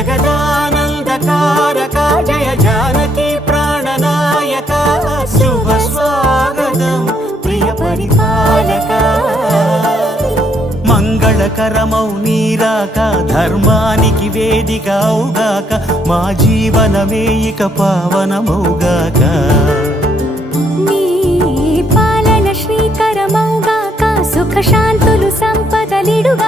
జగదానందకారక జయ జానకి ప్రాణనాయక శుభ స్వాగతం ప్రియ పరిపాలక మంగళకరమౌ నీరాక ధర్మానికి వేదిక అవుగాక మా జీవనమే ఇక పావనమౌగాక నీ పాలన శ్రీకరమౌగాక సుఖ శాంతులు సంపదలిడుగా